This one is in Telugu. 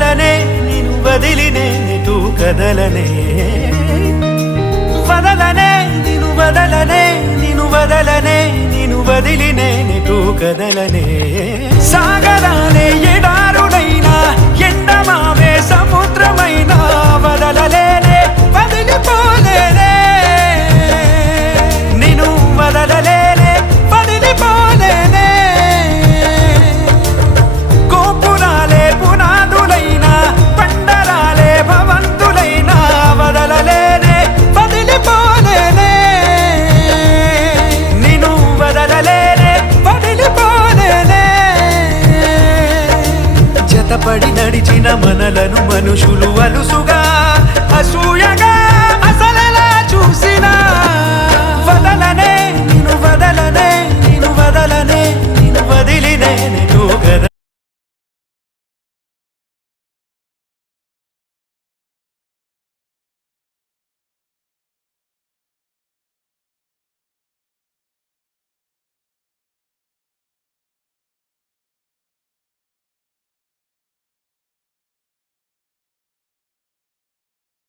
వదలనే నిను వదిలినే నిటు కదలనే వదలనే నిను వదలనే నిను వదలనే నిను వదిలినే నిటు కదలనే సాగరాలే ఎడారుడైనా ఎండమావే సముద్రమైనా వదలలేనే వదిలిపోలేనే నిను వదలలేనే వదిలిపోలేనే గోపురాలే పునాదులైనా పండరాలే భవంతులైనా వదలలేనే వదిలిపోలేనే నిను వదలలేనే వదిలిపోలేనే జతపడి నడిచిన మనలను మనుషులు అలుసుగా అసూయగా అసలలా చూసినా